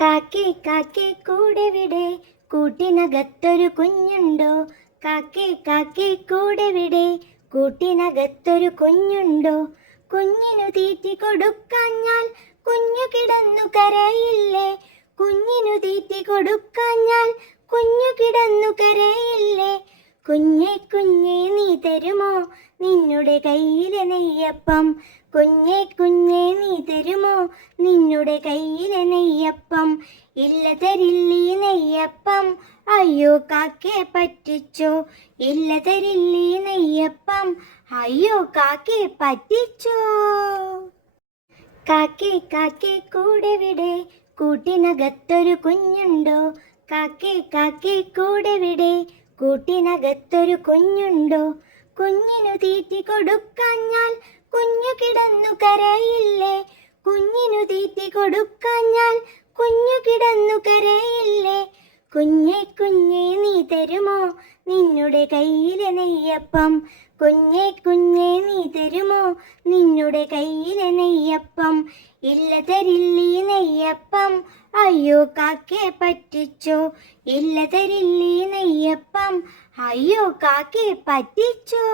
കാക്കേ കാക്കേ കൂടെ വിടെ കൂട്ടിനകത്തൊരു കുഞ്ഞുണ്ടോ? കാക്കേ കാക്കേ കൂടെ വിടെ കൂട്ടിനകത്തൊരു കുഞ്ഞുണ്ടോ? കുഞ്ഞിനു തീറ്റി കൊടുക്കാഞ്ഞാൽ കുഞ്ഞു കിടന്നു കരയില്ലേ? കുഞ്ഞിനു തീറ്റി കൊടുക്കാഞ്ഞാൽ കുഞ്ഞു കിടന്നു കരയില്ലേ? കുഞ്ഞെ കുഞ്ഞെ നീ നിന്നുടെ കയ്യിലെ നെയ്യപ്പം? കുഞ്ഞെ കുഞ്ഞെ നീ തരുമോ? നിന്നുടെ കയ്യിലെ നെയ്യപ്പം? ഇല്ല തരില്ലി നെയ്യപ്പം. അയ്യോ കാക്കെ പറ്റിച്ചോ? ഇല്ല തരില്ലി നെയ്യപ്പം. അയ്യോ കാക്കെ പറ്റിച്ചോ? കാക്കെ കാക്കെ കൂടെ വിടെ. കൂട്ടിനകത്തൊരു കുഞ്ഞുണ്ടോ? കാക്കെ കാക്കെ കൂടെ വിടെ. കൂട്ടിനകത്തൊരു കുഞ്ഞുണ്ടോ? കുഞ്ഞിനു തീറ്റി കൊടുക്കാഞ്ഞാൽ കുഞ്ഞു കിടന്നു കരയില്ലേ? കുഞ്ഞിനു തീറ്റി കൊടുക്കാഞ്ഞാൽ കുഞ്ഞു കിടന്നു കരയില്ലേ? കുഞ്ഞെ കുഞ്ഞെ നീ തരുമോ? നിന്നുടെ കയ്യിലെ നെയ്യപ്പം. കുഞ്ഞെ കുഞ്ഞെ നീ തരുമോ? നിന്നുടെ കയ്യിലെ നെയ്യപ്പം ഇല്ല തരില്ലി നെയ്യപ്പം. അയ്യോ കാക്കയെ പറ്റിച്ചോ. ഇല്ല തരില്ലി നെയ്യപ്പം. അയ്യോ കാക്കയെ പറ്റിച്ചോ.